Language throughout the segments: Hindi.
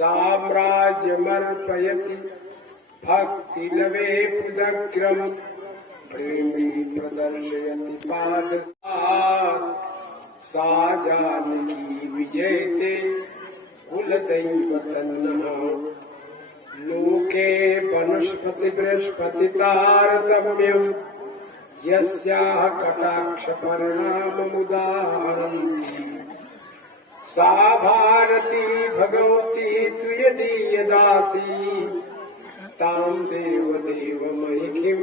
साम्राज्यमर्पयति भक्तिलवेपुदग्रं प्रेमी प्रदर्शयति पादसात् सा जानकी विजयते कुलदैव तन्नः लोके वनस्पति बृहस्पति तारतम्यं यस्याः कटाक्ष परिणाममुदाहरन्ति सा भारती भगवती तु यदीयदासी तां देवदेवमहिषीं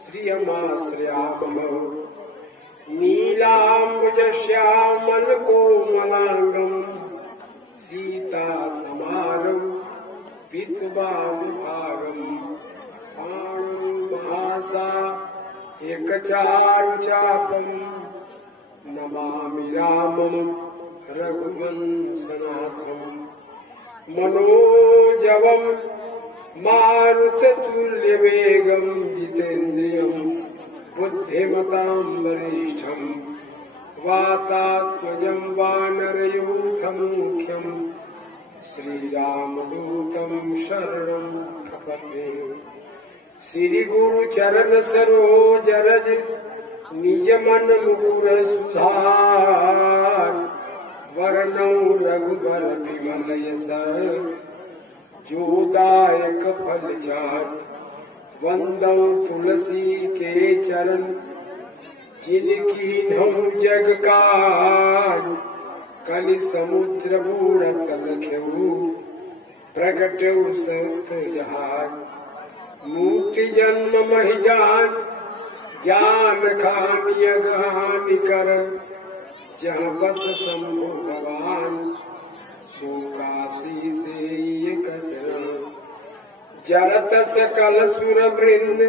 श्रियमाश्रयामः नीलाम्बुजश्यामलकोमलाङ्गं सीतासमानं पितुवाविभागं पाणं महासा एकचारुचापं नमामि रामं रघुवंशनाथं मनोजवं मारुततुल्यवेगं जितेन्द्रियं बुद्धिमतां वरिष्ठं वातात्मजं वानरयूथमुख्यं श्रीरामदूतं शरणं प्रपद्ये। श्री गुरु चरण सरोज रज निज मन मुकुर सुधार वरनौ रघुबर विमल यश जोदायक फल चार वंदौ तुलसी के चरण जिनकी नौ जग काज कलि समुद्र बूढ़त लख्यऊ प्रगटऊ सत जहाज मुक्ति जन्म महिजान ज्ञान खान यज्ञान कर जहाँ बस शंभु भगवान सो काशी से ये कसरा जरत सकल सुर वृंद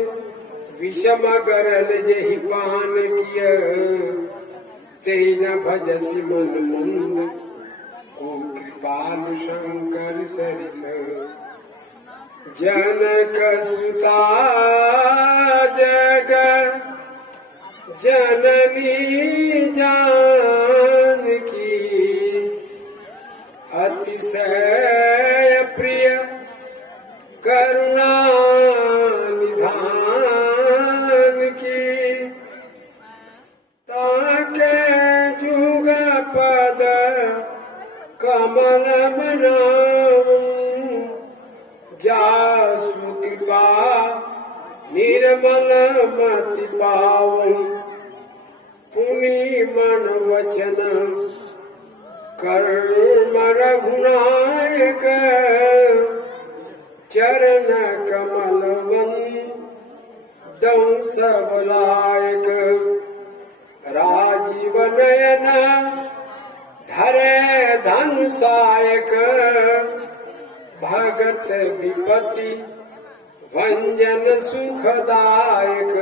विषम गरल जहि पान किय तेहि न भजसि मन मंद ओ कृपाल शंकर सरिस जनक सुता जग जननी जानकी अतिशय प्रिय करुणा निधान की ताके जुग पद कमल बनाऊं जासु कृपा निर्मल मति पाऊं पुनि मन वचन कर्म रघुनायक चरण कमल वंदौ सब लायक राजीव नयन धरे धनुषायक भगत विपति भंजन सुखदायक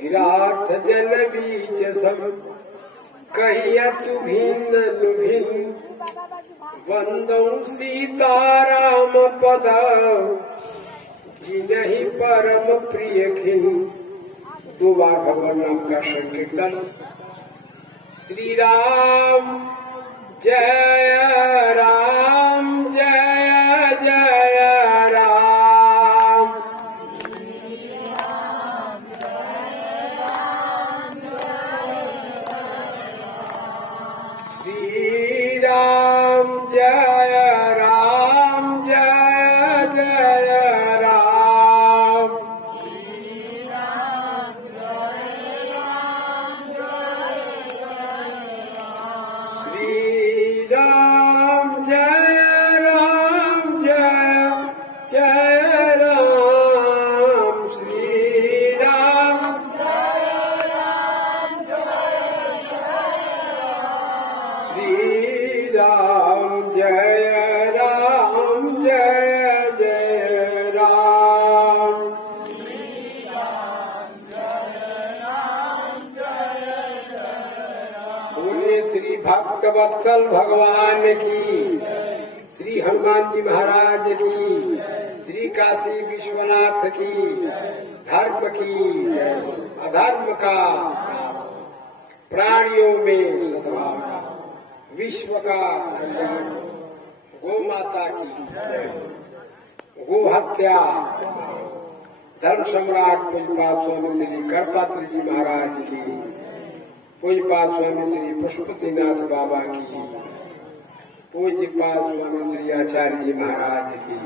गिराथ जन बीच सब कहियतु भिन्न भिन्न वंदौ सीताराम पद जिनहि परम प्रिय खिन। दो बार भगवान नाम का संकीर्तन। श्री राम जय राम जय जय राम श्री राम जय राम जय जय राम श्री राम जय राम जय जय राम श्री राम श्री राम जय राम जय जय राम बोले श्री भक्तवत्सल भगवान की, श्री हनुमान जी महाराज की, श्री काशी विश्वनाथ की, धर्म की जय, अधर्म का नाश, प्राणियों में सद्भावना, विश्व का कल्याण, गौ माता माता की, गो हत्या धर्म सम्राट पूज्यपाद स्वामी श्री करपात्री जी महाराज की, पूज्यपाद स्वामी श्री पशुपतिनाथ बाबा की, पूज्यपाद स्वामी श्री आचार्य जी महाराज की।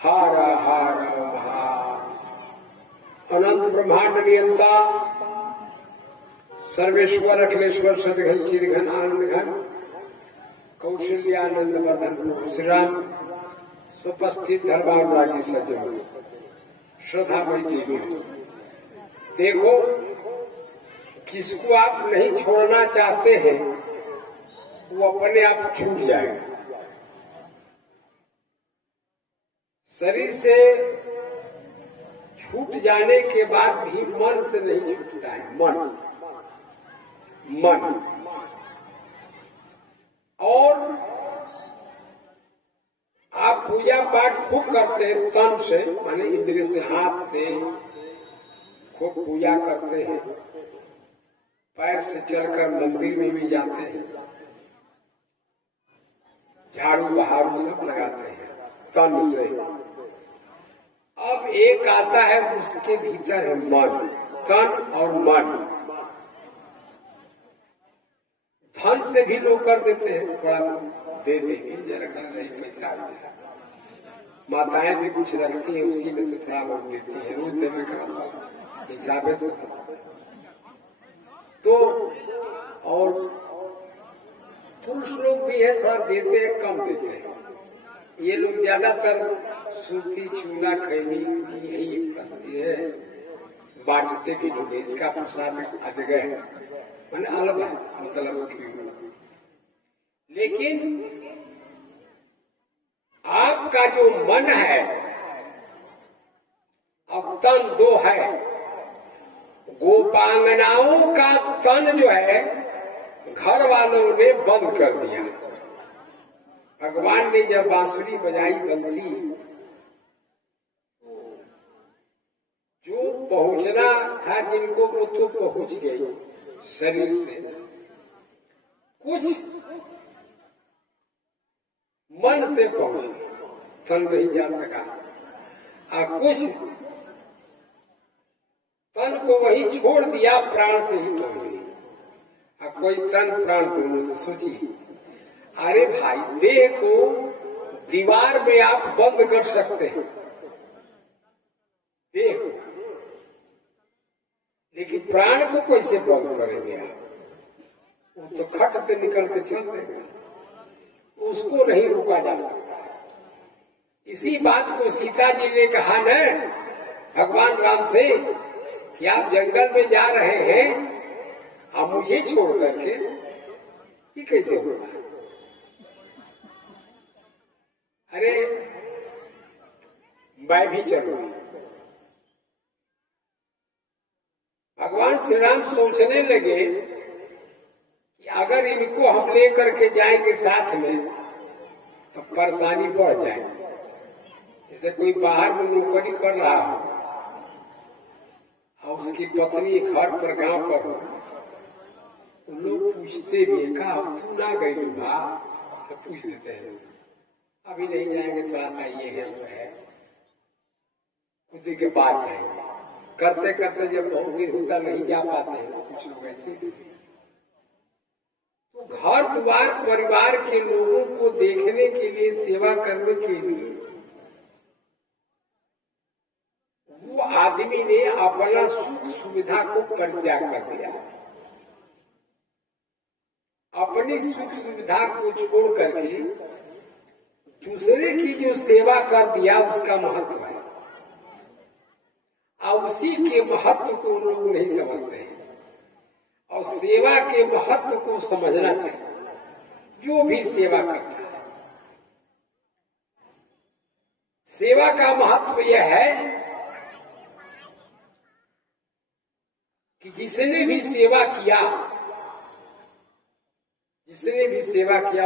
हर हर महादेव। अनंत ब्रह्मांड नियंता सर्वेश्वर अखिलेश्वर सदघन चिदघन आनंद घन कौशल्यानंद वर्धन श्री राम उपस्थित धर्मानुरागी सज्जन श्रद्धामयी देवी, देखो जिसको आप नहीं छोड़ना चाहते हैं वो अपने आप छूट जाएगा। शरीर से छूट जाने के बाद भी मन से नहीं छूटता है। मन और आप पूजा पाठ खूब करते हैं तन से, माने इंद्रिय से, हाथ से खूब पूजा करते हैं, पैर से चलकर मंदिर में भी जाते हैं, झाड़ू बहारू सब लगाते हैं तन से। अब एक आता है उसके भीतर है मन, तन और मन। धन से भी लोग कर देते हैं, थोड़ा दे देंगे जरा पैसा, माताएं भी कुछ रखती हैं उसी में से थोड़ा बहुत देती है, रोज देने का हिसाब से। तो और पुरुष लोग भी है, थोड़ा देते हैं, कम देते हैं। ये लोग ज्यादातर सूती चूना खैनी यही है, बांटते भी लोग, इसका प्रसाद अधिक है, मैंने अलग है मतलब की। लेकिन आपका जो मन है, अब तन दो है, गोपांगनाओं का तन जो है घर वालों ने बंद कर दिया। भगवान ने जब बांसुरी बजाई बंसी, जो पहुंचना था जिनको वो तो पहुंच गई शरीर से, कुछ मन से पहुंचे, तन नहीं जा सका, और कुछ तन को वही छोड़ दिया, प्राण से ही तन हुई। अब कोई तन प्राण दोनों से सोचिए, अरे भाई देह को दीवार में आप बंद कर सकते हैं, देह को, लेकिन प्राण को कैसे बंद करेंगे आप? वो तो खट पे निकल के चल देगा, उसको नहीं रोका जा सकता। इसी बात को सीता जी ने कहा न भगवान राम से कि आप जंगल में जा रहे हैं, अब मुझे छोड़ करके, ये कैसे होगा? अरे मैं भी चलूंगी। भगवान श्री राम सोचने लगे कि अगर इनको हम लेकर के जाएंगे साथ में तो परेशानी बढ़ जाएगी। जैसे कोई बाहर में नौकरी कर रहा हो और उसकी पत्नी घर पर गांव पर हो, तो लोग पूछते भी है, कहा तू ना गई भा, तो पूछ लेते हैं, अभी नहीं जाएंगे, थोड़ा सा ये है वो है, कुछ के बाद जाएंगे। करते करते जब बहुत दिन होता नहीं जा पाते हैं तो कुछ लोग ऐसे। तो घर द्वार परिवार के लोगों को देखने के लिए, सेवा करने के लिए वो आदमी ने अपना सुख सुविधा को परित्याग कर दिया। अपनी सुख सुविधा को छोड़ करके दूसरे की जो सेवा कर दिया, उसका महत्व है। और उसी के महत्व को लोग नहीं समझते हैं, और सेवा के महत्व को समझना चाहिए। जो भी सेवा करता है, सेवा का महत्व यह है कि जिसने भी सेवा किया,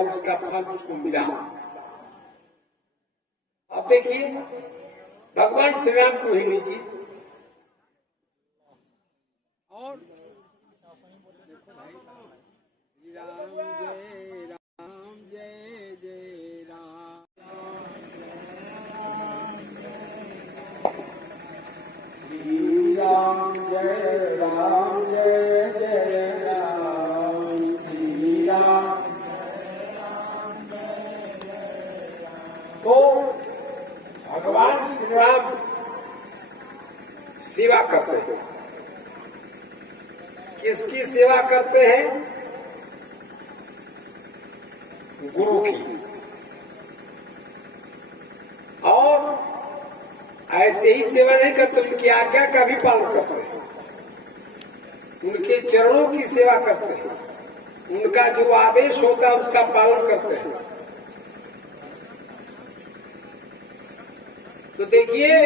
उसका फल उसको मिला। अब देखिए भगवान श्री राम को ही लीजिए, और राम जय राम, जय जय राम। राम जय जय राम श्री राम। तो भगवान श्री राम सेवा करते हैं। किसकी सेवा करते हैं? गुरु की। और ऐसे ही सेवा नहीं करते, उनकी आज्ञा का भी पालन करते हैं, उनके चरणों की सेवा करते हैं, उनका जो आदेश होता है उसका पालन करते हैं। तो देखिए,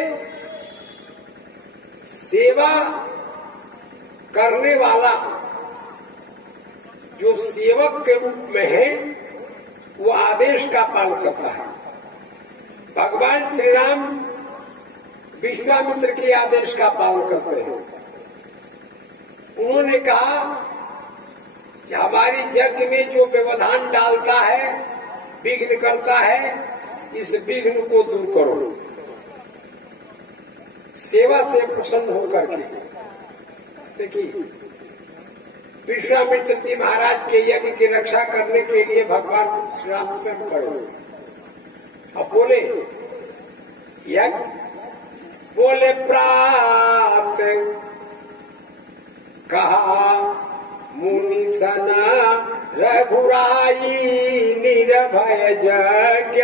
सेवा करने वाला जो सेवक के रूप में है वो आदेश का पालन करता है। भगवान श्री राम विश्वामित्र के आदेश का पालन करते हैं। उन्होंने कहा कि हमारी यज्ञ में जो व्यवधान डालता है, विघ्न करता है, इस विघ्न को दूर करो। सेवा से प्रसन्न होकर के देखिए, विश्वामित्र जी महाराज के यज्ञ की रक्षा करने के लिए भगवान श्री राम स्वयं खड़े। अब बोले यज्ञ, बोले प्रात कहा मुनि सना रघुराई, निर्भय यज्ञ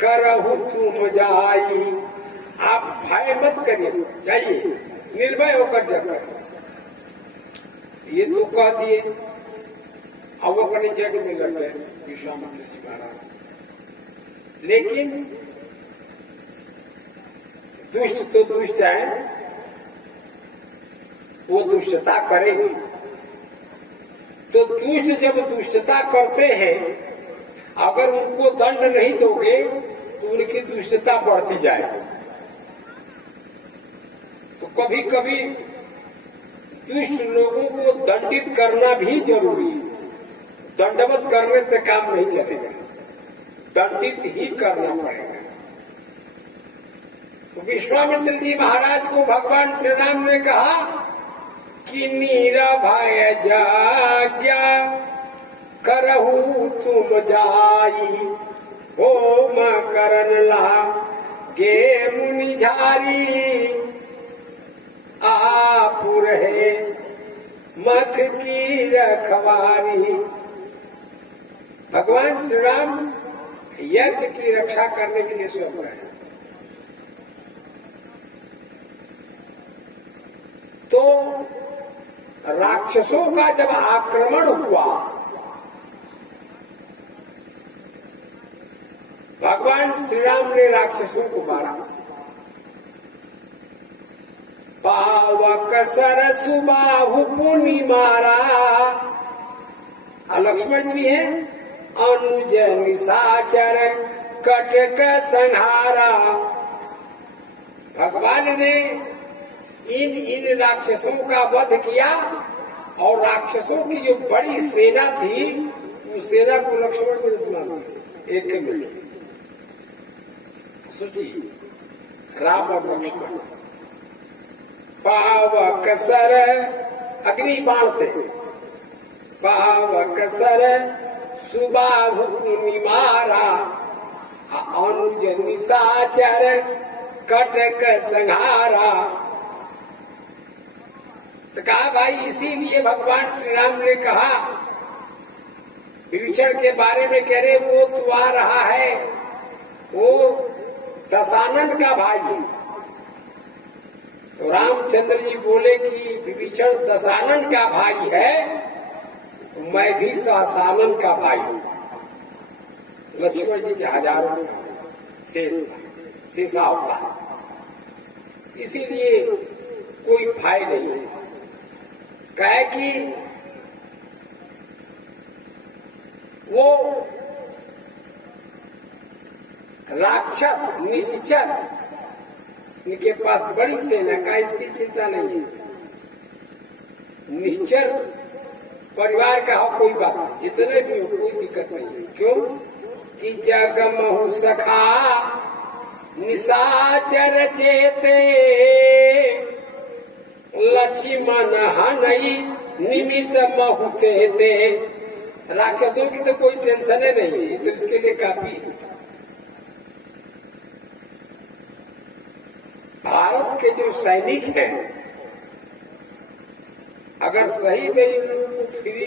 करहु तुम जाई। आप भय मत करिए, जाइए निर्भय होकर जग करिए। ये तो कह दिए। अब अपने जग में लग गए विश्वामित्र जी महाराज। लेकिन दुष्ट तो दुष्ट है, वो दुष्टता करेंगे। तो दुष्ट जब दुष्टता करते हैं, अगर उनको दंड नहीं दोगे तो उनकी दुष्टता बढ़ती जाएगी। तो कभी कभी दुष्ट लोगों को दंडित करना भी जरूरी है। दंडवत करने से काम नहीं चलेगा, दंडित ही करना पड़ेगा। तो विश्वामित्र जी महाराज को भगवान श्री राम ने कहा कि निर्भय यज्ञ करहु तुम जाई, होम करन लागे मुनि झारी। आपुर है मख की रखवारी। भगवान श्री राम यज्ञ की रक्षा करने के लिए स्वयं आए। तो राक्षसों का जब आक्रमण हुआ, भगवान श्री राम ने राक्षसों को मारा। पावक सर सुबाहु पुनि मारा। लक्ष्मण जी भी है, अनुज निशाचर कटक संहारा। भगवान ने इन राक्षसों का वध किया और राक्षसों की जो बड़ी सेना थी, उस सेना को लक्ष्मण जी ने संभाला एक मिनट। सोचिए, राम और लक्ष्मण पावक सर अग्नि बाण से, पावक सर सुबाहु पुनि मारा। अनुज निशाचर कटक संहारा। तो कहा भाई, इसीलिए भगवान श्री राम ने कहा, विभीषण के बारे में कह रहे वो तो आ रहा है, वो दशानन का भाई है। तो रामचंद्र जी बोले कि विभीषण दशानन का भाई है, तो मैं भी सहसानन का भाई हूं। लक्ष्मण जी के हजारों शेषा होता है, इसीलिए कोई भय नहीं है। कहे कि वो राक्षस निश्चर, इनके पास बड़ी सेना का, इसकी चिंता नहीं है। निश्चर परिवार का हो कोई बात नहीं, जितने भी हो कोई दिक्कत नहीं है। क्यों कि जगमहु सखा निशाचर चेते, लक्ष्मण हनई निमिष महुते थे। राक्षसों की तो कोई टेंशन है नहीं, तो इसके लिए काफी। भारत के जो सैनिक हैं, अगर सही में इन लोगों को फ्री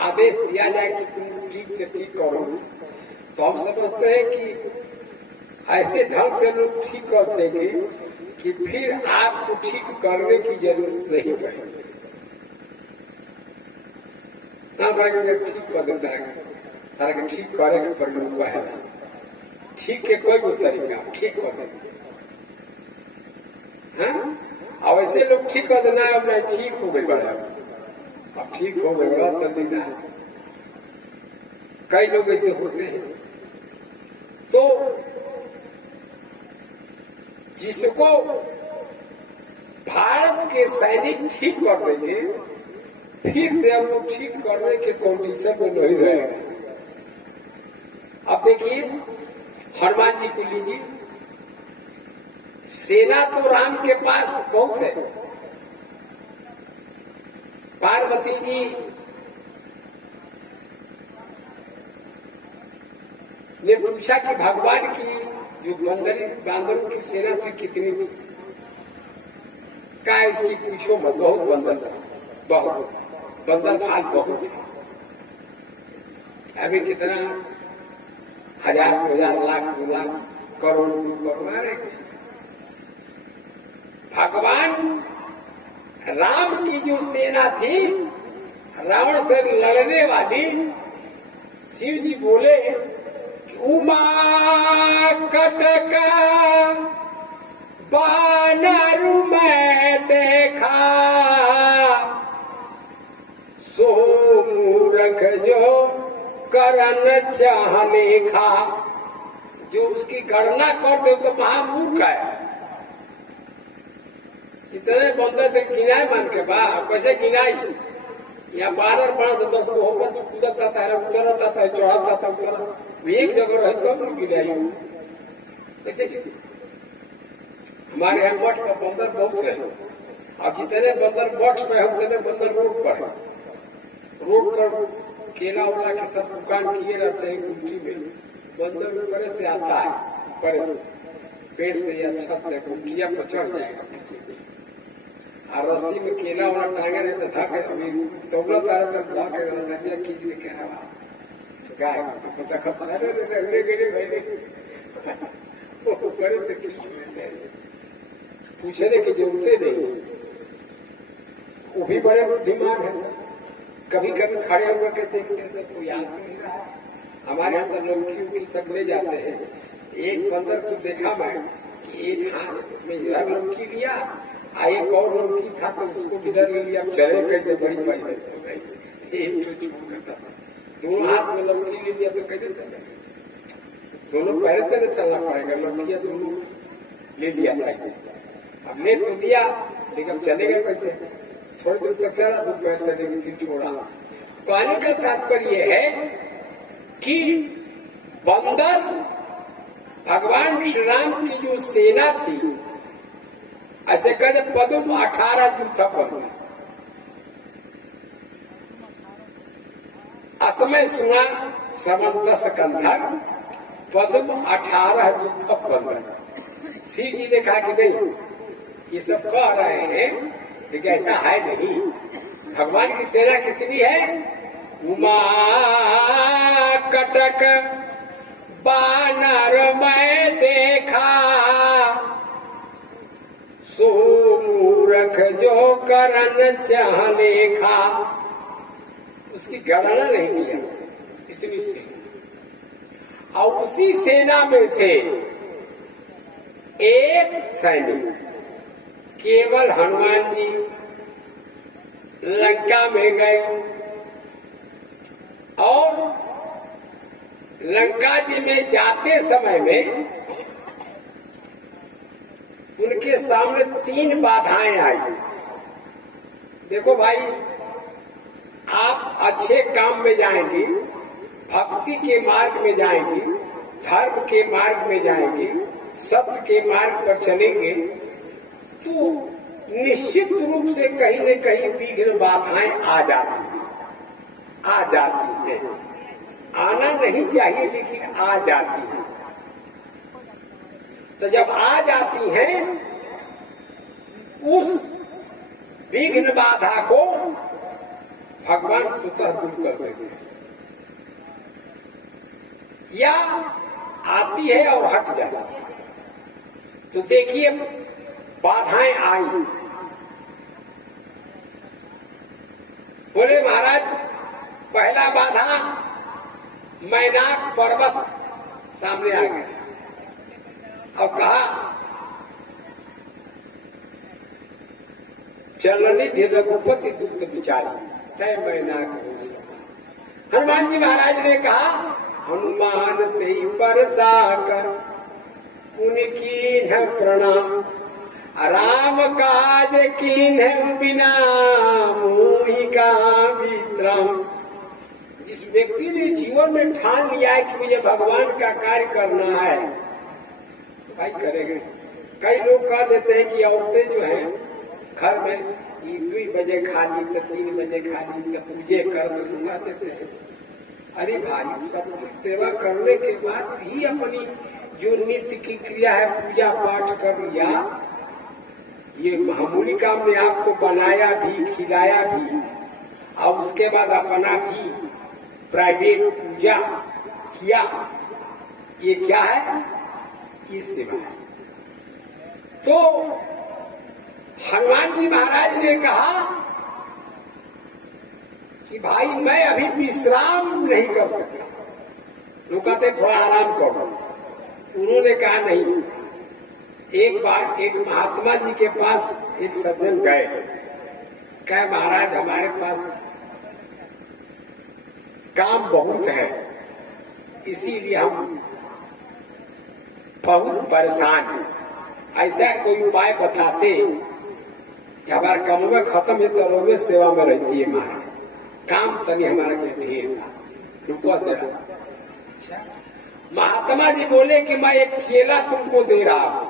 आदेश दिया जाए कि तुम ठीक से ठीक करो, तो हम समझते हैं कि ऐसे ढंग से लोग ठीक कर देंगे कि फिर आपको ठीक करने की जरूरत नहीं पड़ेगी। ना भाई ठीक कर देता है, तारा के ठीक करे के परिणाम है ना, ठीक के कोई भी तरीका ठीक कर देंगे। अब ऐसे लोग ठीक कर देना, अब नहीं ठीक हो गई बड़ा, अब ठीक हो गई बात जल्दी ना। कई लोग ऐसे होते हैं, तो जिसको भारत के सैनिक ठीक कर देंगे, फिर से हम ठीक करने के कंडीशन में नहीं रहेगा। अब देखिए हनुमान जी को लीजिए, सेना तो राम के पास बहुत है। पार्वती जी ने पूछा कि भगवान की जो बांदरों की सेना थी कितनी थी? क्या इसकी पूछो मत, बहुत बंदर था, बहुत बंदर भाग बहुत था। अभी कितना हजार 2,000 2 लाख करोड़ भगवान राम की जो सेना थी, रावण से लड़ने वाली, शिव जी बोले कि उमा कटक बानर में देखा, सो मूर्ख जो करन चाहने खा। जो उसकी गणना कर दे तो महामूर्ख है। इतने बंदर थे, गिनाए मन के बा कैसे गिनाई? या 12 5 10 को होकर तो कूदता था, उतरता था, चढ़ता था, उतर एक जगह रहे तब तो गिनाई कैसे? हमारे यहाँ मठ का बंदर बहुत है, और जितने बंदर मठ में है उतने बंदर रोड पर है। रोड पर केला उला के सब दुकान किए रहते हैं गुमटी में। बंदर ऊपर से आता है, ऊपर पेड़ से या छत से गुमटिया पर चढ़ जाएगा, और रस्सी में केला वाला टांगे रहते था कि अभी तबला तारा तक ला के रस्सियां खींच के कह रहा गाय पता खपा रे गिरे भाई वो ऊपर से खींच लेते हैं, पूछने की जरूरत नहीं। वो भी बड़े बुद्धिमान है। कभी कभी खड़े होकर के देखते हैं तो कोई याद नहीं रहा। हमारे यहाँ तो लड़की सब ले जाते हैं। एक बंदर को देखा मैं कि एक हाथ में इधर लड़की लिया, एक और लड़की था तो उसको इधर ले लिया। चले कैसे बड़ी पाई हो गई, एक तो छोड़ करता था, दोनों हाथ में लड़की ले लिया तो कैसे चले? दोनों पैर से नहीं चलना पड़ेगा, लड़कियां दोनों ले लिया था। अब ले तो लिया, लेकिन चलेगा कैसे? थोड़ी देर तक चला तो पैर से लेकर फिर छोड़ा। कहने का तात्पर्य है कि बंदर भगवान श्री राम की जो सेना थी, ऐसे कहते पद्म 18 जूथा पर असमय सुना समंत कंधर पद्म 18 जूथा पर। शिव जी ने कहा कि नहीं, ये सब कह रहे हैं लेकिन ऐसा है नहीं। भगवान की सेना कितनी है? उमा कटक बानर मैं देखा, सो मूर्ख जो करन चाहने खा। उसकी गणना नहीं की जा सकती, इतनी सेना। और उसी सेना में से एक सैनिक केवल हनुमान जी लंका में गए और लंका जी में जाते समय में उनके सामने 3 बाधाएं आई। देखो भाई, आप अच्छे काम में जाएंगे, भक्ति के मार्ग में जाएंगे, धर्म के मार्ग में जाएंगे, सत्य के मार्ग पर चलेंगे, तो निश्चित रूप से कहीं न कहीं विघ्न बाधाएं आ जाती है। आना नहीं चाहिए लेकिन आ जाती है। तो जब आ जाती हैं, उस विघ्न बाधा को भगवान स्वतः दूर कर देते हैं, या आती है और हट जाती है। तो देखिए बाधाएं आई, बोले महाराज पहला बाधा मैनाक पर्वत सामने आ गया और कहा चलनी थी रघुपति दुख विचारी तय मैनाक। हनुमान जी महाराज ने कहा हनुमान ते पर जाकर उनकी है प्रणाम, राम काज कीन है बिना मोहि का विश्राम। जिस व्यक्ति ने जीवन में ठान लिया है कि मुझे भगवान का कार्य करना है, तो भाई करेंगे। कई लोग कह देते हैं कि औरतें जो है घर में 2 बजे खा ली तो 3 बजे खा ली तो पूजे कर दूंगा देते हैं। अरे भाई सबकी सेवा करने के बाद भी अपनी जो नित्य की क्रिया है पूजा पाठ कर लिया, ये मामूली काम में आपको बनाया भी खिलाया भी और उसके बाद अपना भी प्राइवेट पूजा किया, ये क्या है? ये सेवा है। तो हनुमान जी महाराज ने कहा कि भाई मैं अभी विश्राम नहीं कर सकता। लोग कहते थोड़ा आराम करो। उन्होंने कहा नहीं। एक बार एक महात्मा जी के पास एक सज्जन गए, कहे महाराज हमारे पास काम बहुत है, इसीलिए हम बहुत परेशान हैं। ऐसा कोई उपाय बताते कि हमारा काम में खत्म है तो रोगे सेवा में रहती है महाराज, काम तनी हमारा के ढेर रुको देना। अच्छा महात्मा जी बोले कि मैं एक चेला तुमको दे रहा हूं,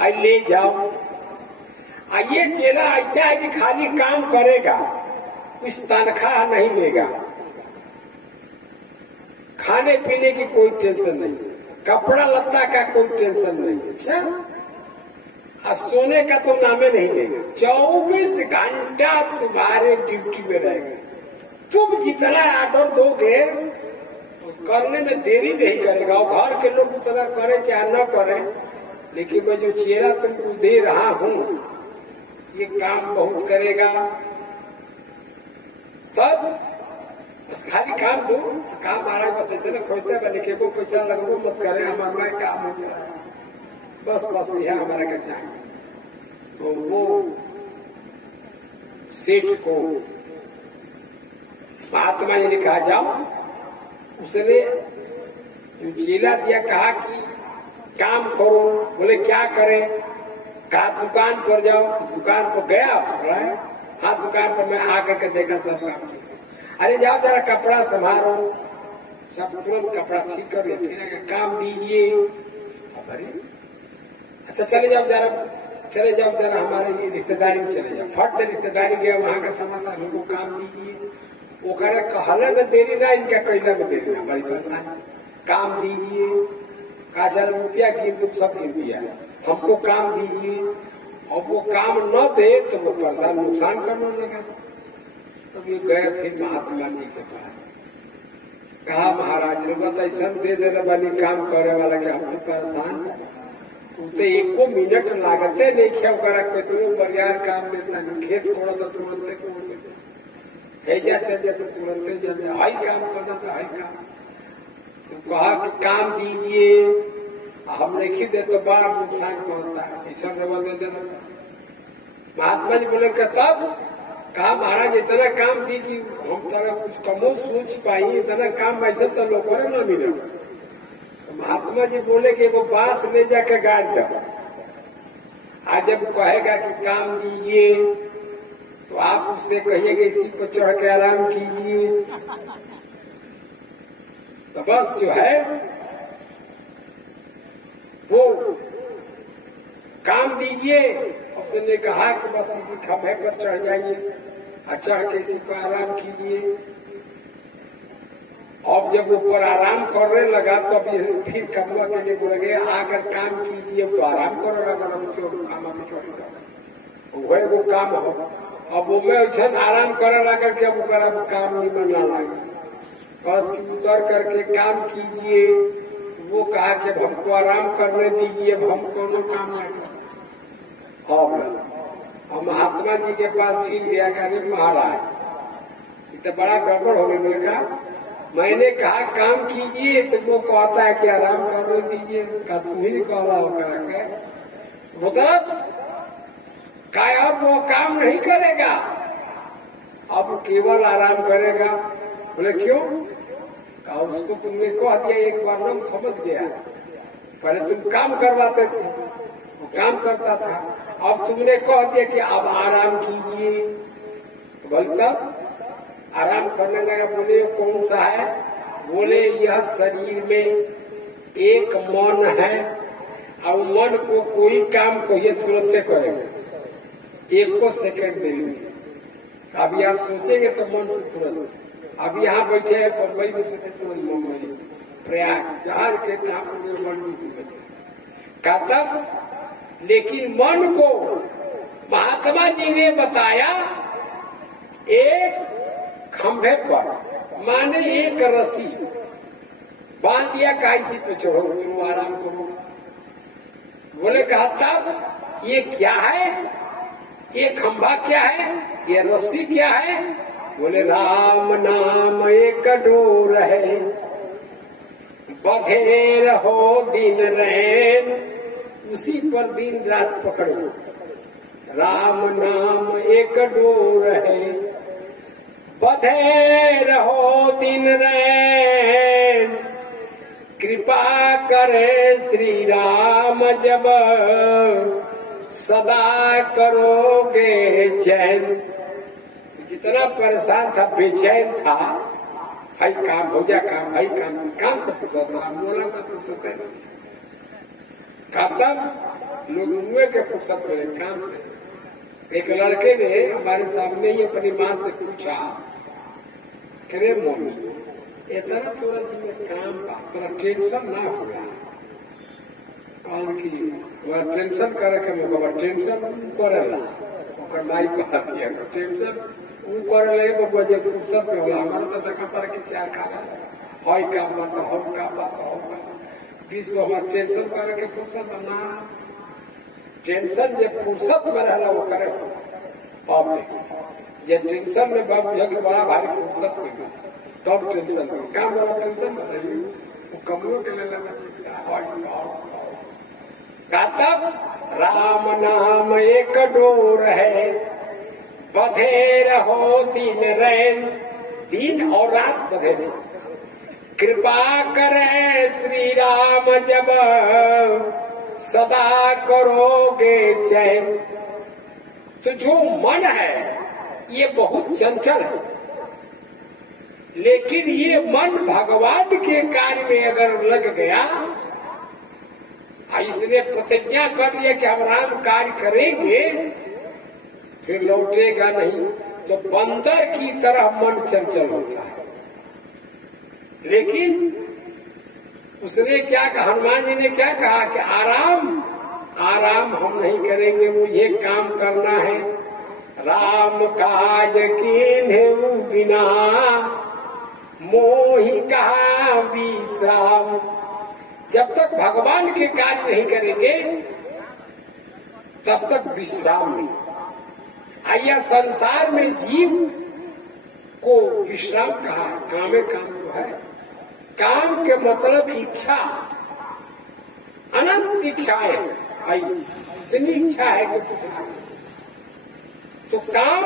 आई ले जाओ। ये चेला ऐसा है कि खाली काम करेगा, कुछ तनख्वाह नहीं लेगा, खाने पीने की कोई टेंशन नहीं, कपड़ा लत्ता का कोई टेंशन नहीं। अच्छा सोने का तो नामे नहीं लेगा, 24 घंटा तुम्हारे ड्यूटी में रहेगा। तुम जितना ऑर्डर दोगे तो करने में देरी नहीं करेगा। और घर के लोग उतना करे चाहे न करे, लेकिन मैं जो चेहरा तुमको दे रहा हूँ ये काम बहुत करेगा। तब बस खाली काम दो, काम महाराज बस ऐसे न खोजते बने के को पैसा लगो मत करे, हमारा काम हो रहा है, बस बस यह हमारा का चाहिए। तो वो सेठ को महात्मा जी ने कहा जाओ। उसने जो चेला दिया कहा कि काम करो। बोले क्या करें? कहा दुकान पर जाओ। दुकान पर गया, हाँ दुकान पर मैं आकर के देखा सब काम। अरे जाओ जरा कपड़ा संभालो, सब तुरंत कपड़ा ठीक कर दिया, काम दीजिए। अरे अच्छा चले जाओ जरा हमारे ये रिश्तेदारी में चले जाओ। फट रिश्तेदारी गया, वहाँ का समाचार लोगों काम दीजिए। वो करे कहला में देरी ना, इनका कैला में देरी ना, बड़ी परेशानी। काम दीजिए, कहा चल रुपया गिन तुम सब गिन दिया, हमको काम दीजिए। और वो काम न दे तो वो परेशान नुकसान करने लगा। तब ये गए फिर महात्मा जी के पास, कहा महाराज ने ऐसा दे देना बनी काम करे वाला के हमसे परेशान उसे एको मिनट लागते नहीं खे कितनो बरियार काम देता नहीं। खेत कोड़ा तो तुरंत कोड़ देते, हैजा चल जाते तुरंत जाते, हाई काम करना तो हाई काम। तो कहा कि काम दीजिए, हम नहीं दे तो बड़ा नुकसान होता है, ऐसा दबा दे देना। महात्मा जी बोले कि तब कहा महाराज इतना काम दीजिए, हम तरह कुछ कमो सोच पाई, इतना काम ऐसे तो लोगों ने न मिले। महात्मा जी बोले कि वो बांस ले जाकर गाड़ दो। आज जब कहेगा कि काम दीजिए तो आप उससे कहिएगा इसी पर चढ़ के आराम कीजिए। तो बस जो है वो काम दीजिए और उसने कहा कि बस इसी खंभे पर चढ़ जाइए और चढ़ के इसी पर आराम कीजिए। अब जब ऊपर आराम करने लगा तो फिर कमला के लिए बोल गए आकर काम कीजिए, तो आराम करो, अगर हम काम वही वो काम हो। अब वो मैं आराम करे लगा के अब काम नहीं बनना लगा, बस की उतर करके काम कीजिए। वो कहा कि अब हमको आराम करने दीजिए, अब हम कोनो काम नहीं करें। और महात्मा जी के पास फिर गया, अरे महाराज ये तो बड़ा गड़बड़ हो गई। बोले कहा मैंने कहा काम कीजिए, तो वो कहता है कि आराम करने दीजिए। कहा तू ही नहीं कह रहा हो, मतलब क्या अब वो काम नहीं करेगा, अब केवल आराम करेगा। बोले क्यों? कहा उसको तुमने कह दिया एक बार ना, समझ गया। पहले तुम काम करवाते थे, वो काम करता था, अब तुमने कह दिया कि अब आराम कीजिए, तो बोले तब आराम करने लगा। बोले कौन सा है? बोले यह शरीर में एक मन है और मन को कोई काम को ये तुरंत से करेगा, एक को सेकंड देंगे। अभी आप सोचेंगे तो मन से तुरंत, अब यहाँ बैठे हैं बम्बई में सोचे तुरंत मुंबई प्रयाग जहां कहते हैं मन का तब। लेकिन मन को महात्मा जी ने बताया एक खंभे पर, माने एक रस्सी बांध दिया, काइसी पे चढ़ो, तुम आराम करो। बोले कहा तब ये क्या है, ये खंभा क्या है, ये रस्सी क्या है? बोले राम नाम एक डोर है, बधे रहो दिन रैन, उसी पर दिन रात पकड़ो। राम नाम एक डोर है, बधे रहो दिन रैन, कृपा करे श्री राम जब सदा करोगे चैन। जितना परेशान था, बेचैन था, हाई काम हो जा, काम हाई काम से पूछता, मोला से पूछते खत्म। लोग मुँह के फुर्सत में काम से। एक लड़के ने हमारे सामने ही अपनी माँ से पूछा, करे मम्मी इतना थोड़ा दिन काम थोड़ा टेंशन ना हुआ? की वह टेंशन करे के मुझे टेंशन करेला, माई कहती है टेंशन करे बजे फुर्सत में होला। हमारा तो देखा पर कि चार खाना हई काम बात हम काम बात हम बीस गो हमारा टेंशन करे के फुर्सत ना, टेंशन जब फुर्सत में रहना वो करे। अब देखिए जब टेंशन में बाबू जगह बड़ा भारी फुर्सत में तब टेंशन में काम वाला टेंशन बताइए वो कमरों के लिए तब राम नाम एक डोर है, बधे रहो दिन रैन, दिन और रात बधे रहो, कृपा करे श्री राम जब सदा करोगे चैन। तो जो मन है ये बहुत चंचल है, लेकिन ये मन भगवान के कार्य में अगर लग गया, इसने प्रतिज्ञा कर लिया कि हम राम कार्य करेंगे, फिर लौटेगा नहीं। तो बंदर की तरह मन चंचल होता है। लेकिन उसने क्या कहा, हनुमान जी ने क्या कहा कि आराम हम नहीं करेंगे, मुझे काम करना है। राम काज कीन्हु बिना मोहि कहा विश्राम। जब तक भगवान के कार्य नहीं करेंगे तब तक विश्राम नहीं। आया संसार में जीव को विश्राम कहा, कामे काम जो है, काम के मतलब इच्छा, अनंत इच्छाएं आई, इतनी इच्छा है कि कुछ नहीं। तो काम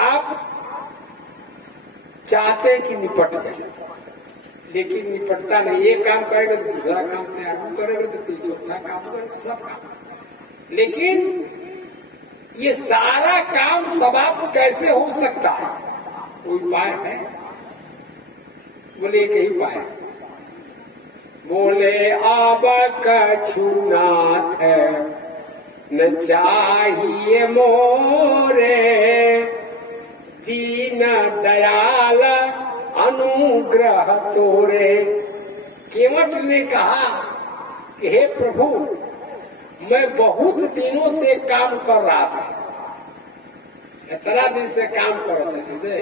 आप चाहते हैं कि निपट जाए, लेकिन निपटता नहीं। ये काम करेगा तो दूसरा काम तैयार करेगा तो चौथा काम करेगा, सब काम। लेकिन ये सारा काम समाप्त कैसे हो सकता है? कोई उपाय है? बोले एक ही उपाय, बोले अब कछुनाथ न चाहिए मोरे, दीन दयाल अनुग्रह तोरे। केवट ने कहा कि हे प्रभु, मैं बहुत दिनों से काम कर रहा था, इतना दिन से काम कर रहा था, जैसे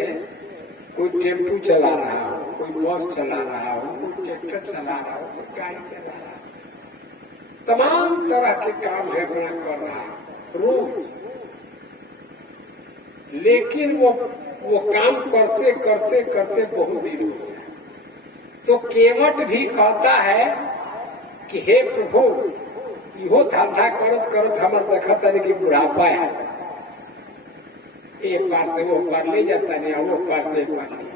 कोई टेम्पू चला रहा हो, कोई बस चला रहा हो, कोई ट्रैक्टर चला रहा हो, कोई गाड़ी चला रहा हो, तमाम तरह के काम है अपना कर रहा है रोज। लेकिन वो काम करते करते करते बहुत दिन हो गया। तो केवट भी कहता है कि हे प्रभु, इहो धंधा करत करत हमार देखा था कि बुढ़ापा है, एक पार से वो पार ले जाता नहीं, वो पार से पार नहीं,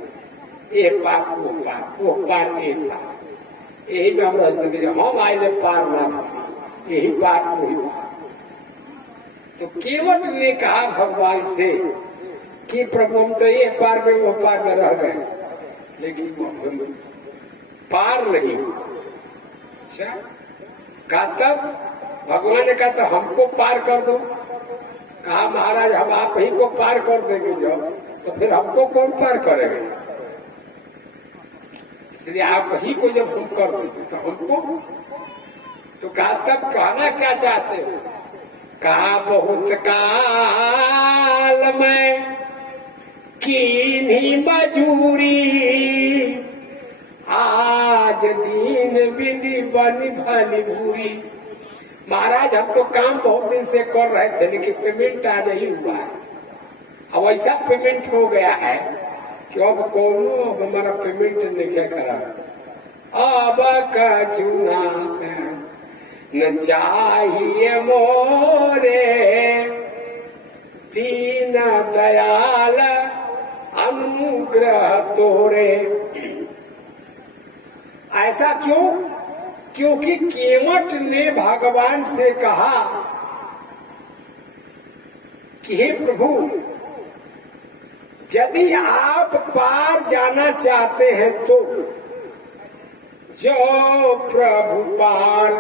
एक पार वो पार एक पार, यही में हम रहते हम आए पार ना भूली, यही पार वही पार। तो केवट ने कहा भगवान से कि प्रभु हम तो ये पार में वो पार में रह गए, लेकिन पार नहीं। अच्छा, कहा तब भगवान ने कहा तो हमको पार कर दो। कहा महाराज हम आप ही को पार कर देंगे जब, तो फिर हमको कौन पार करेगा, इसलिए आप ही को जब हम कर देंगे तो हमको। तो कहा तब कहना क्या चाहते हो? कहा बहुत काल में कीन्ही मजूरी, आज दीन बिंदी बनी भली भूरी। महाराज हम तो काम बहुत दिन से कर रहे थे, लेकिन पेमेंट आ नहीं हुआ है। अब ऐसा पेमेंट हो गया है कि अब कौन हमारा पेमेंट नहीं करा। अब कछुनाथ न चाहिए मोरे, दीन दयाल अनुग्रह तोरे। ऐसा क्यों? क्योंकि केवट ने भगवान से कहा कि हे प्रभु, यदि आप पार जाना चाहते हैं तो जो प्रभु पार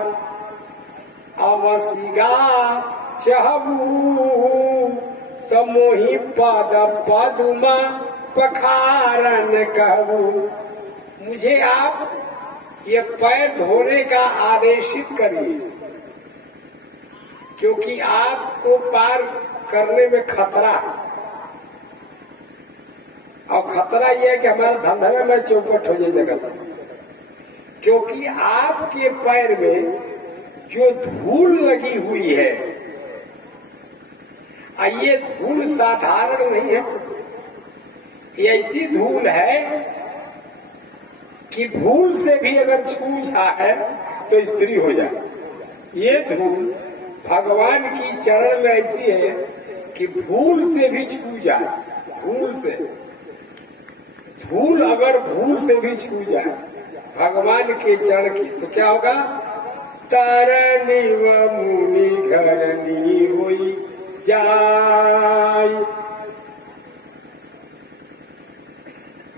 अवसिगा चाहू, समोही पद पद्म पखारन कहू। मुझे आप ये पैर धोने का आदेशित करिए, क्योंकि आपको पार करने में खतरा है। और खतरा यह है कि हमारे धंधा में मैं चौपट हो जाएगा, क्योंकि आपके पैर में जो धूल लगी हुई है, ये धूल साधारण नहीं है, ये ऐसी धूल है कि भूल से भी अगर छू जाए तो स्त्री हो जाए। ये धूल भगवान की चरण में ऐसी है कि भूल से भी छू जाए, भूल से, धूल अगर भूल से भी छू जाए भगवान के चरण की, तो क्या होगा? तरनी व मुनि घरनी हुई जाय।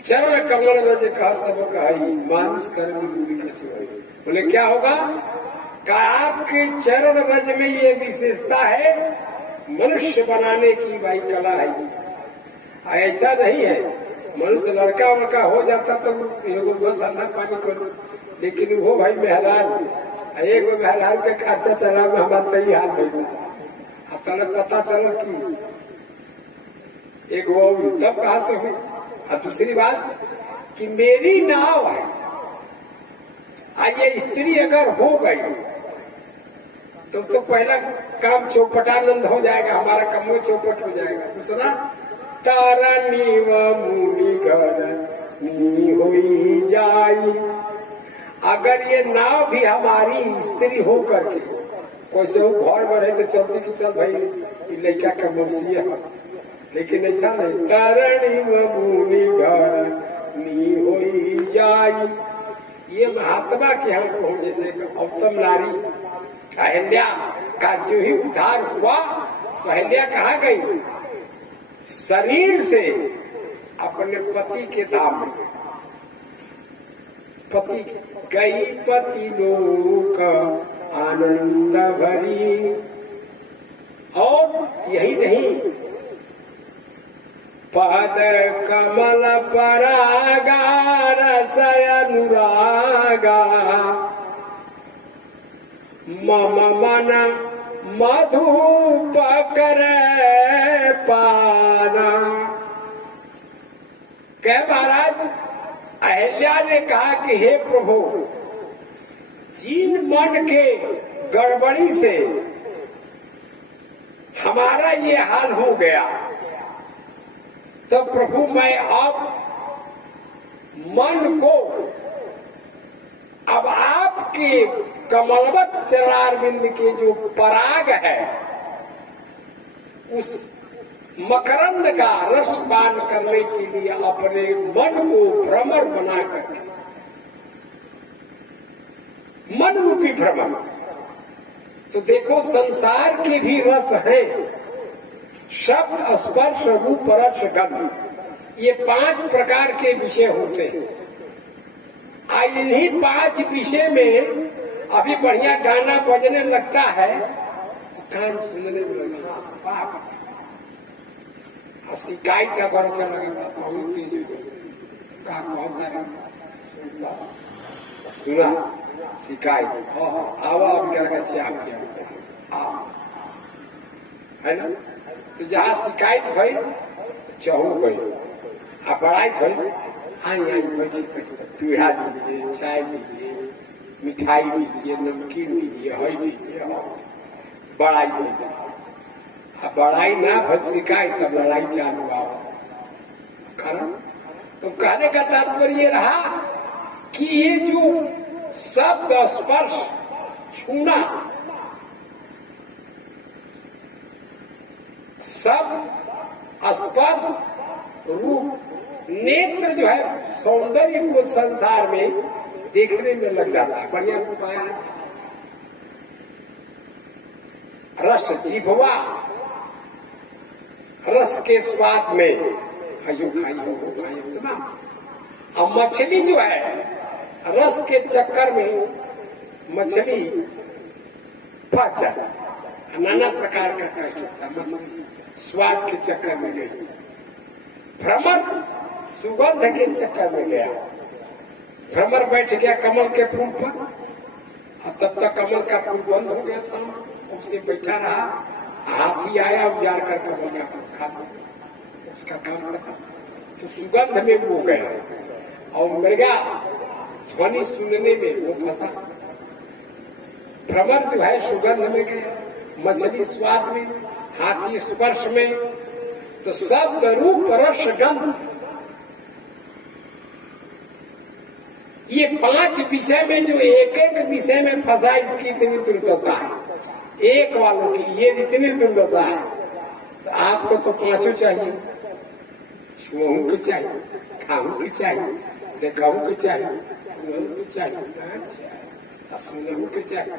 चरण कमल रज का सब कहाई, मानुष कर्म बुद्धि खचवाई। बोले क्या होगा? का आपके चरण रज में ये विशेषता है, मनुष्य बनाने की भाई कला है। ऐसा नहीं है मनुष्य लड़का वड़का हो जाता तो धंधा पानी करो, लेकिन वो भाई मेहरान, एक मेहरान के खर्चा चला में हमारा तही हाल भाई। अब तब पता चला कि एक वो तब कहां से हुई। और दूसरी बात कि मेरी नाव है, ये स्त्री अगर हो गई तो पहला काम चौपटानंद हो जाएगा, हमारा काम में चौपट हो जाएगा। दूसरा तारनी व मुनि घरनी हुई जाई। अगर ये नाव भी हमारी स्त्री हो करके कैसे वो घर में रहे तो चलती कि चल भाई लड़का का मौसी है, लेकिन ऐसा नहीं। तरणी मुनि घरनी होई जाई। ये महात्मा के हमको जैसे उत्तम नारी अहिल्या का जो ही उद्धार हुआ, तो अहिल्या कहाँ गई? शरीर से अपने पति के धाम में गई। पति गई पति लोक आनंद भरी। और यही नहीं, पद कमल परागा रसय अनुरागा मम मन मधुपकर पाना। कह महाराज, अहिल्या ने कहा कि हे प्रभु, जिन मन के गड़बड़ी से हमारा ये हाल हो गया, तो प्रभु मैं अब मन को अब आपके कमलवत चरणारविंद के जो पराग है उस मकरंद का रस पान करने के लिए अपने मन को भ्रमर बना करके, मन रूपी भ्रमर। तो देखो, संसार के भी रस हैं, शब्द स्पर्श रूप रस गंध, ये 5 प्रकार के विषय होते हैं। इन्हीं 5 विषय में अभी बढ़िया गाना बजने लगता है, कान सुनने में लगा, शिकायत अगर क्या लगेगा बहुत चीज का सुना शिकायत आवा क्या है ना। तो जहाँ शिकायत भई चहु गई, बड़ाई भई आई आई बैठी पीढ़ा दीजिए, चाय दीजिए, मिठाई दीजिए, नमकीन दीजिए, हई दीजिए, बड़ाई दीजिए। बड़ाई ना भर शिकायत, तब लड़ाई चालू आओ। कारण तो कहने का तात्पर्य ये रहा कि ये जो शब्द स्पर्श छूना, सब स्पर्श रूप नेत्र जो है सौंदर्य को संसार में देखने में लग जाता है। बढ़िया उपाय रस जीभवा, रस के स्वाद में खाइयो तमाम। अब मछली जो है रस के चक्कर में मछली फंस जाती, नाना प्रकार का कष्ट होता है। मछली स्वाद के चक्कर में गई, भ्रमर सुगंध के चक्कर में गया, भ्रमर बैठ गया कमल के फूल पर, और तब तक कमल का फूल बंद हो गया, सामने उसे बैठा रहा। हाथी आया, उजाड़ कर कमल का फूल खा लिया, उसका काम खत्म। तो सुगंध में वो गया और मृगा ध्वनि सुनने में वो फंसा। भ्रमर जो है सुगंध में गया, मछली स्वाद में, हाथी स्पर्श में। तो शब्द रूप रस गंध, ये 5 विषय में जो एक एक विषय में फंसा, इसकी इतनी दुर्दशा है एक वालों की, ये इतनी दुर्दशा है। तो आपको तो 5 चाहिए, छुआऊ की चाहिए, खाऊ की चाहिए, देखाऊ की चाहिए, की चाहिए, सुनहू की चाहिए,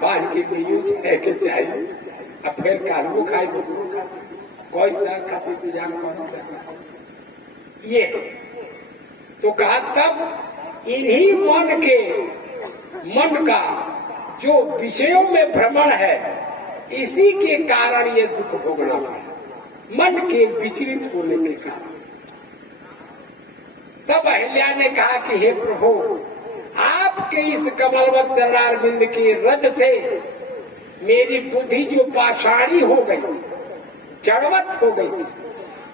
बाढ़ के लिए के चाहिए, फिर कालू खाए कोई सा खाते ये। तो कहा तब इन्हीं मन का जो विषयों में भ्रमण है, इसी के कारण ये दुख भोगना पड़ा, मन के विचलित होने के कारण। तब अहिल्या ने कहा कि हे प्रभु, आपके इस कमलवत चरणारविंद के रज से मेरी बुद्धि जो पाषाणी हो गई, जड़वत हो गई।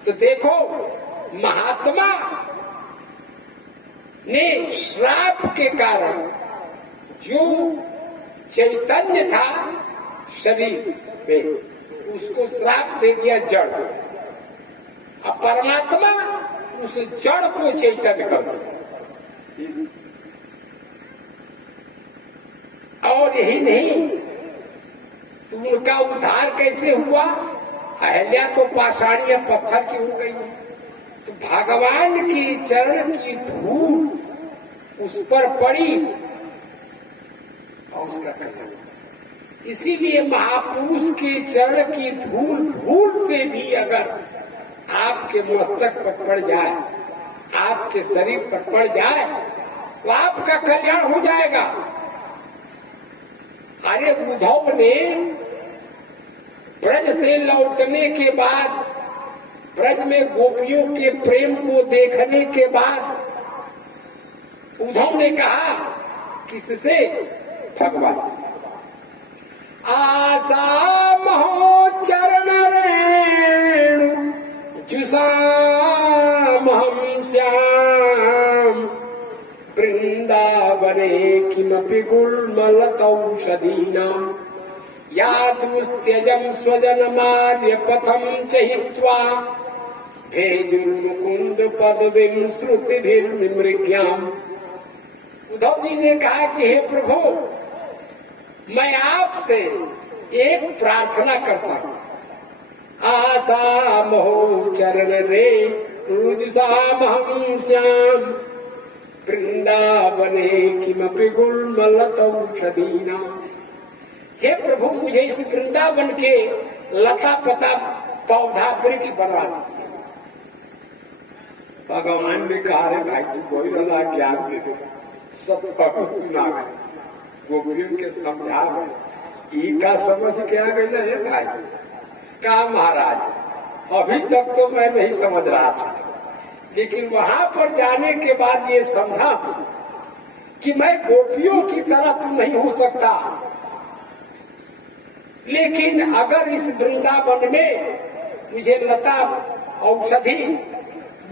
तो देखो, महात्मा ने श्राप के कारण जो चैतन्य था शरीर में, उसको श्राप दे दिया जड़। अब परमात्मा उस जड़ को चैतन्य कर दिया। और यही नहीं, उनका उद्धार कैसे हुआ? अहिल्या तो पाषाणी पत्थर की हो गई, तो भगवान की चरण की धूल उस पर पड़ी और उसका कल्याण। इसीलिए महापुरुष के चरण की धूल से भी अगर आपके मस्तक पर पड़ जाए, आपके शरीर पर पड़ जाए, तो आप आपका कल्याण हो जाएगा। अरे उद्धव ने ब्रज से लौटने के बाद, ब्रज में गोपियों के प्रेम को देखने के बाद उद्धव ने कहा, किससे? भगवान से। आशा महो चरण रेणु जुषाम हम श्याम वृंदावने किमपि गुल्मलतौषधीनाम् यातुस्त्यजं स्वजनमार्य पथं च हित्वा भेजुर्मुकुन्द पदवीं श्रुतिभिर्निमृग्याम्। उद्धव जी ने कहा कि हे प्रभु, मैं आपसे एक प्रार्थना करता हूँ। आशा मोह चरण रे रुजुषाम हम श्याम वृंदावने किमपि गुल्मलतौषधीनाम्। हे प्रभु, मुझे इस वृंदावन के लता पता पौधा वृक्ष बना दीजिए। भगवान ने कहा, रे भाई तू कोई रला ज्ञान दे दे, सब सुना गोपियों के समझा का समझ के आ गई है भाई। कहा महाराज, अभी तक तो मैं नहीं समझ रहा था, लेकिन वहां पर जाने के बाद ये समझा कि मैं गोपियों की तरह तो नहीं हो सकता, लेकिन अगर इस वृंदावन में मुझे लता औषधि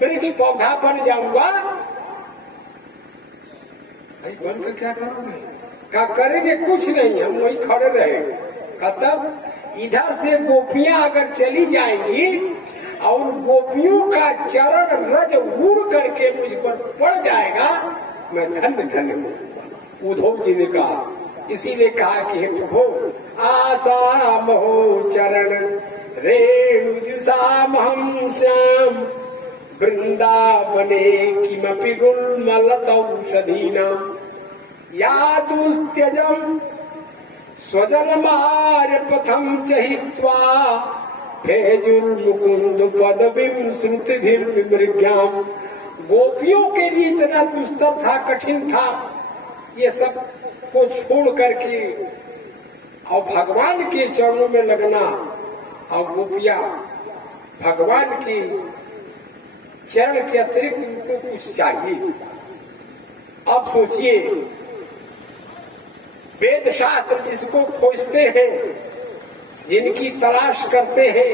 वृक्ष पौधा बन जाऊंगा, भाई बनकर क्या करोगे? क्या करेंगे? कुछ नहीं, हम वही खड़े रहेंगे। तब इधर से गोपियां अगर चली जाएंगी और गोपियों का चरण रज उड़ करके मुझ पर पड़ जाएगा, मैं धन्य धन्य हूँ। उद्धव जी ने कहा, इसीलिए कहा कि हे प्रभु, आशा मोह चरण रेणु जुषाम हम श्याम वृंदावने किमपि गुल्मलतौषधीनाम् यातुस्त्यजं स्वजनमार्य पथं च हित्वा भेजुर्मुकुन्द पदवीं श्रुतिभिर्निमृग्याम्। गोपियों के लिए इतना दुस्तर था, कठिन था, ये सब को छोड़ करके और भगवान के चरणों में लगना। और गोपिया भगवान की चरण के अतिरिक्त उनको कुछ चाहिए। अब सोचिए, वेद शास्त्र जिसको खोजते हैं, जिनकी तलाश करते हैं,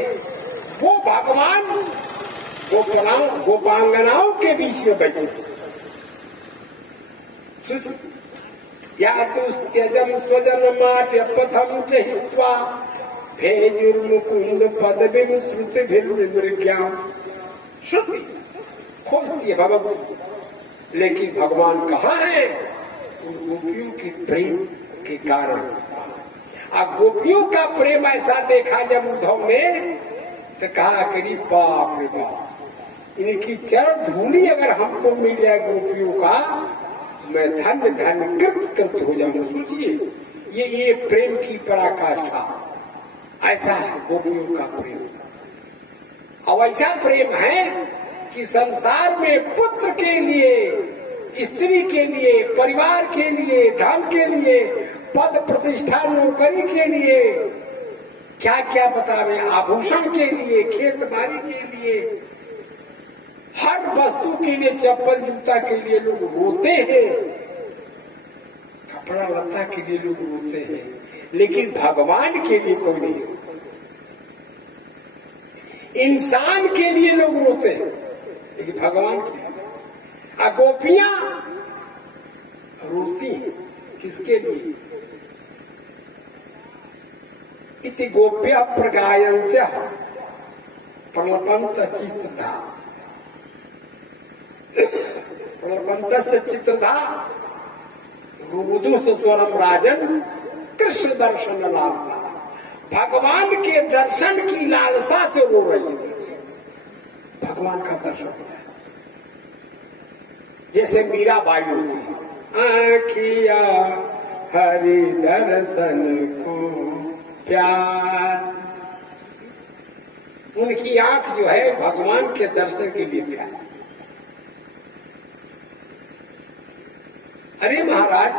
वो भगवान गोपांगनाओं के बीच में बैठे। या तो त्यजम स्वजनमार्य पथं च हित्वा भेजुर्मुकुन्द पदवीं श्रुतिभिर्निमृग्याम्। श्रुति खोजती है भगवती, लेकिन भगवान कहाँ है? उन गोपियों के प्रेम के कारण। अब गोपियों का प्रेम ऐसा देखा जब उद्धव ने, तो कहा कि बाप रे बाप, इनकी चरण धूली अगर हमको मिल जाए गोपियों का, मैं धन्य धन्य कृत हो जाऊंगा। सोचिए, ये प्रेम की पराकाष्ठा, ऐसा है गोपियों का प्रेम। अब ऐसा प्रेम है कि संसार में पुत्र के लिए, स्त्री के लिए, परिवार के लिए, धन के लिए, पद प्रतिष्ठा नौकरी के लिए, क्या क्या बतावे, आभूषण के लिए, खेत बाड़ी के लिए, हर वस्तु के लिए, चप्पल जूता के लिए लोग रोते हैं, कपड़ा लता के लिए लोग रोते हैं, लेकिन भगवान के लिए कोई नहीं रोता। इंसान के लिए लोग रोते हैं, लेकिन भगवान के लिए। गोपियां रोती हैं किसके लिए? इति गोप्य प्रगायन्त्य प्रलपन्त चित्तधा, प्रलपन्त चित्तधा रुदुष स्वरम राजन कृष्ण दर्शन लालसा। भगवान के दर्शन की लालसा से रो रही है, भगवान का दर्शन किया। जैसे मीराबाई होती है, आँखिया हरि दर्शन को प्यार, उनकी आंख जो है भगवान के दर्शन के लिए प्यार। अरे महाराज,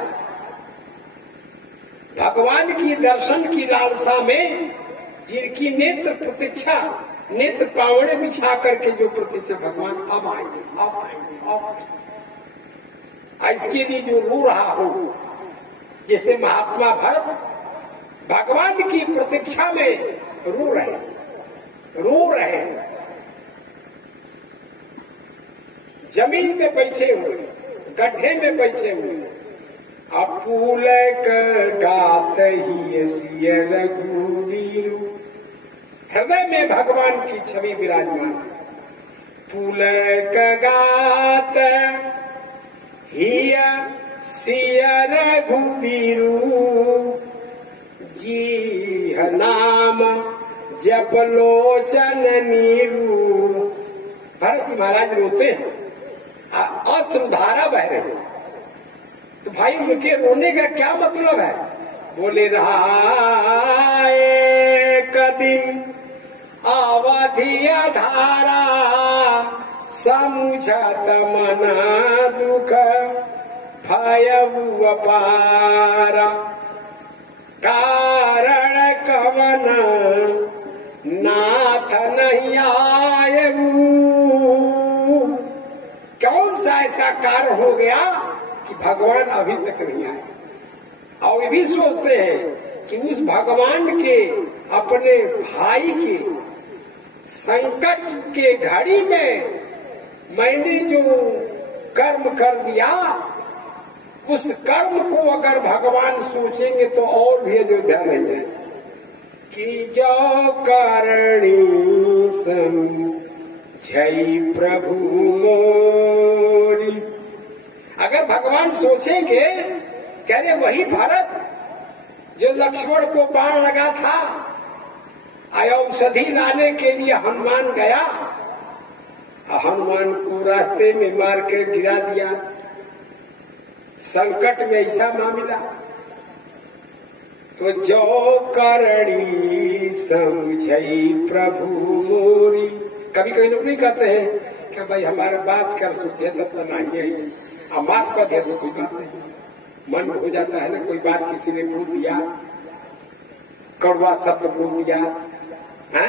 भगवान की दर्शन की लालसा में जिनकी नेत्र प्रतीक्षा, नेत्र पावड़े बिछा करके जो प्रतीक्षा, भगवान अब आएंगे, अब आएंगे, अब आएंगे, इसके लिए जो रो रहा हो, जैसे महात्मा भरत भगवान की प्रतीक्षा में रो रहे, जमीन पे बैठे हुए, गड्ढे में बैठे हुए, अपुलक गात ही सिय रघुवीर, हृदय में भगवान की छवि विराजमान। पुलक गात ही सिय रघुवीर, जी नाम जप लोचन नीरू। भरत जी महाराज रोते हैं, अश्रुधारा बह रहे हैं, तो भाई उनके रोने का क्या मतलब है? बोले रहा एक दिन अवधिया धारा, समुझत मन दुख भयउ अपारा, कारण कवन नाथ नहीं आयऊ। कौन सा ऐसा कारण हो गया कि भगवान अभी तक नहीं आए? और ये भी सोचते हैं कि उस भगवान के, अपने भाई के संकट के घड़ी में मैंने जो कर्म कर दिया, उस कर्म को अगर भगवान सोचेंगे तो और भी अयोध्या नहीं है कि जो करणी जय प्रभु मोरी। अगर भगवान सोचेंगे, कह रहे वही भरत जो लक्ष्मण को बाण लगा था, औषधि लाने के लिए हनुमान गया, हनुमान को रास्ते में मार के गिरा दिया, संकट में ऐसा मामला, तो जो करणी समझई प्रभु मोरी। कभी कभी लोग नहीं कहते हैं कि भाई हमारे बात कर सोचे तब तो नहीं है, अब माफ कर दिया तो कोई बात नहीं, मन हो जाता है ना, कोई बात किसी ने बोल दिया, कड़वा शब्द बोल दिया है,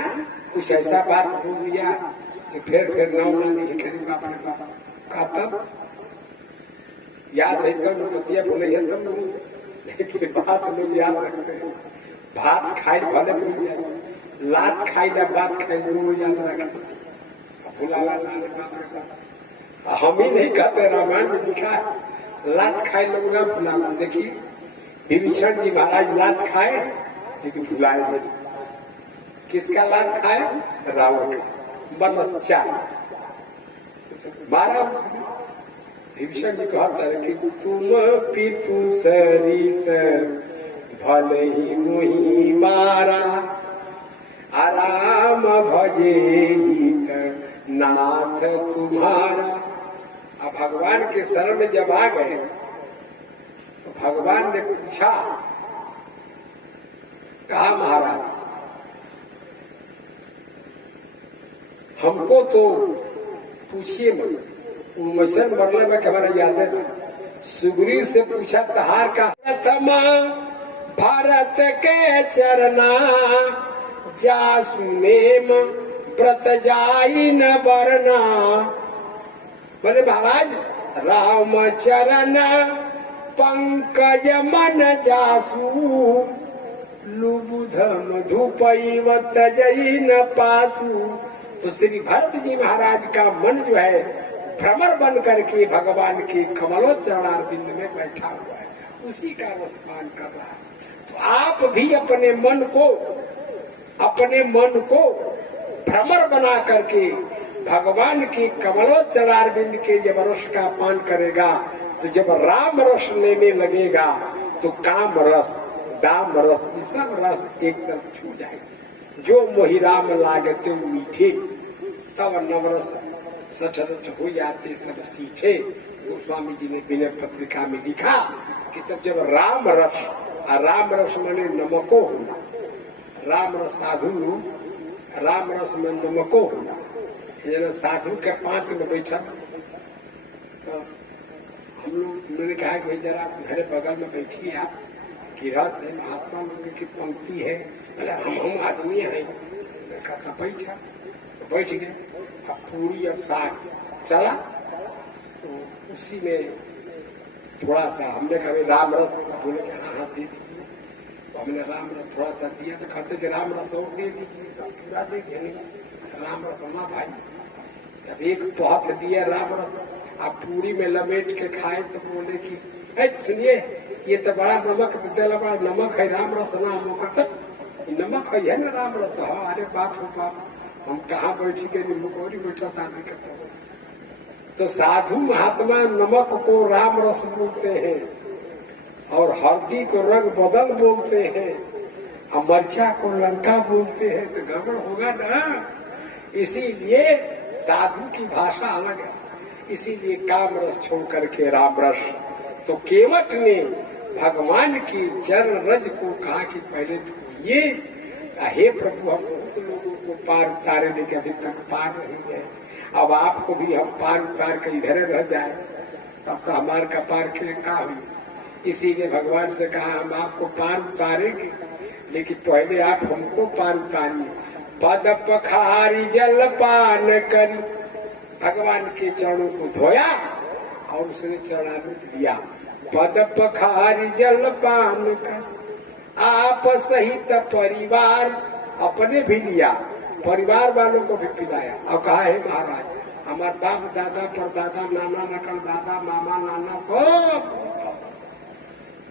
कुछ ऐसा बात बोल दिया कि फिर नाम ना नहीं करेगा अपने पापा का, तब याद नहीं कर बतिया बोले तब, लेकिन बात लोग याद रखते हैं। भात खाई भले भूल जाए, लात खाई ना बात खाई जरूर याद रखे, भुलावा ना बाप। हम ही नहीं कहते, रामायण में लिखा है लात खाए लोग ना भुलावा। देखिए विभीषण जी महाराज लात खाए लेकिन भुलाए नहीं। किसका लात खाए? रावण का। बच्चा 12 विभीषण जी कहता है कि तुम पितु सरिस भले ही मुही मारा, आराम भजे नाथ तुम्हारा। अब भगवान के शरण में जब आ गए तो भगवान ने पूछा, कहा महाराज हमको तो पूछिए मत, मसन मरने में हमारा याद है। सुग्रीव से पूछा तहार का प्रथम भारत के चरना, जासुनेम व्रत जाई न बरना। बोले महाराज राम चरण पंकज मन जासु, लुबुध मधुपैवत जई न पासु। तो श्री भरत जी महाराज का मन जो है भ्रमर बन करके भगवान के कमलोच्चरणारविंद में बैठा हुआ है, उसी का रसपान कर रहा है। तो आप भी अपने मन को भ्रमर बना करके भगवान के कमलोच्चरणारविंद के जब रस का पान करेगा, तो जब राम रस लेने लगेगा तो काम रस, दाम रस, ये सब रस एकदम छू जाएंगे। जो मोहि राम लागते मीठे, तब नवरस सठरठ हो जाते सब सीठे। गोस्वामी जी ने विनय पत्रिका में लिखा कि तब जब राम रस माने नमको होना, राम रस साधु, राम रस में नमको होना। साधु के 5 में बैठा तो हम लोग उन्होंने कहा कि भाई जरा घर बगल में बैठिए आप, गिरहस्थ है, महात्मा लोगों की पंक्ति है, बोले हम आदमी हैं। मैं कहा बैठा, तो बैठ गए। अब पूरी और साग चला, तो उसी में थोड़ा सा हमने कहा राम रस, बोले कि हाँ दे दीजिए। तो हमने राम रस थोड़ा सा दिया, तो कहते कि राम रस और दे दीजिए, सब पूरा दे दिया। नहीं राम रस ना भाई, जब एक बहुत दिया राम रस, आप पूरी में लपेट के खाए तो बोले कि सुनिए ये तो बड़ा नमक दिला, बड़ा नमक है, राम रस ना नमक है ना राम रस। हाँ अरे बाप हो बाप, हम कहाँ बैठी के मुकोरी बैठा शादी करते हैं। तो साधु महात्मा नमक को राम रस बोलते हैं, और हल्दी को रंग बदल बोलते हैं, और मरचा को लंका बोलते हैं, तो गड़बड़ होगा ना। इसीलिए साधु की भाषा अलग है। इसीलिए काम रस छोड़ करके राम रस। तो केवट ने भगवान की चरण रज को कहा कि पहले तो ये हे प्रभु, हम बहुत लोगों को पार उतारे, लेकिन अभी तक पार नहीं गए, अब आपको भी हम पार उतार कर इधर रह जाए, तब तो हमारे का पार के का हुई। इसीलिए भगवान से कहा हम आपको पार उतारेंगे, लेकिन पहले आप हमको पार उतारिए। पद पखारी जल पान करी, भगवान के चरणों को धोया और उसने चरणामृत दिया। पद पखारी जल पान कर, आप सहित परिवार, अपने भी लिया, परिवार वालों को भी पिलाया, और कहा है महाराज हमारे बाप दादा परदादा नाना नकल दादा मामा नाना सब।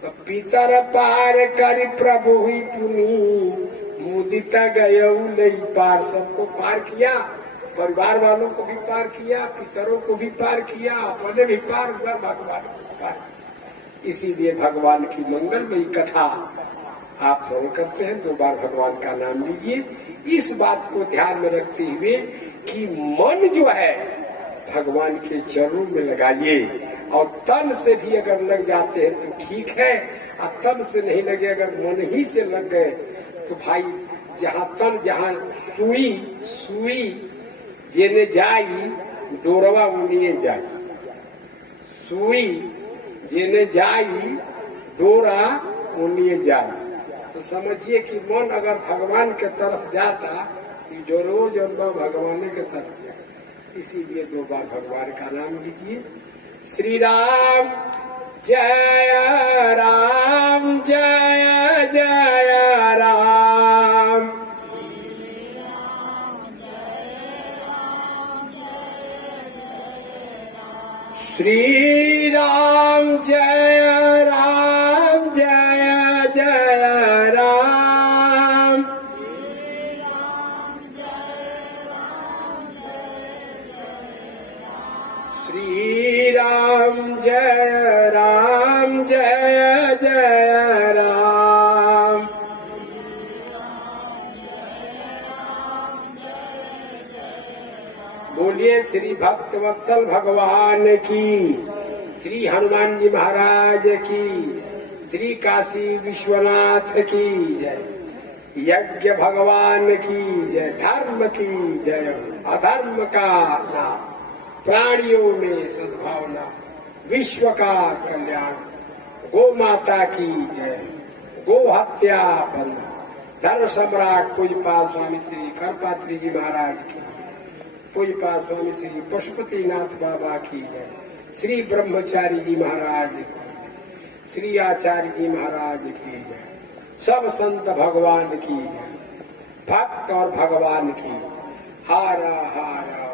तो पितर पार करी प्रभु ही पुनी, मुदिता गये पार, सबको पार किया, परिवार वालों को भी पार किया, पितरों को भी पार किया, अपने भी पार हुआ, भगवान को पार। इसीलिए भगवान की मंगलमयी कथा आप श्रवण करते हैं, 2 बार भगवान का नाम लीजिए। इस बात को ध्यान में रखते हुए कि मन जो है भगवान के चरणों में लगाइए, और तन से भी अगर लग जाते हैं तो ठीक है, और तन से नहीं लगे, अगर मन ही से लग गए तो भाई जहाँ तन, जहाँ सुई जेने जाई डोरवा उनिए जाई, सुई जेने जाई डोरा उनिए जाई। तो समझिए कि मन अगर भगवान के तरफ जाता, डोरो जो भगवान के तरफ जाए। इसीलिए 2 बार भगवान का नाम लीजिए। श्री राम जय राम, जय जय राम। श्री राम जय राम, जय जय राम। श्री राम जय राम, जय जय राम। बोलिए श्री भक्तवत्सल भगवान की, श्री हनुमान जी महाराज की, श्री काशी विश्वनाथ की जय, यज्ञ भगवान की जय, धर्म की जय, अधर्म का नाश, प्राणियों में सद्भावना, विश्व का कल्याण, गौ माता की जय, गो हत्या बंद, धर्म सम्राट पूज्यपाल स्वामी श्री करपात्री जी महाराज की, पूज्यपाल स्वामी श्री पशुपतिनाथ बाबा की जय, श्री ब्रह्मचारी जी महाराज की, श्री आचार्य जी महाराज की जय, सब संत भगवान की जय, भक्त और भगवान की। हारा हारा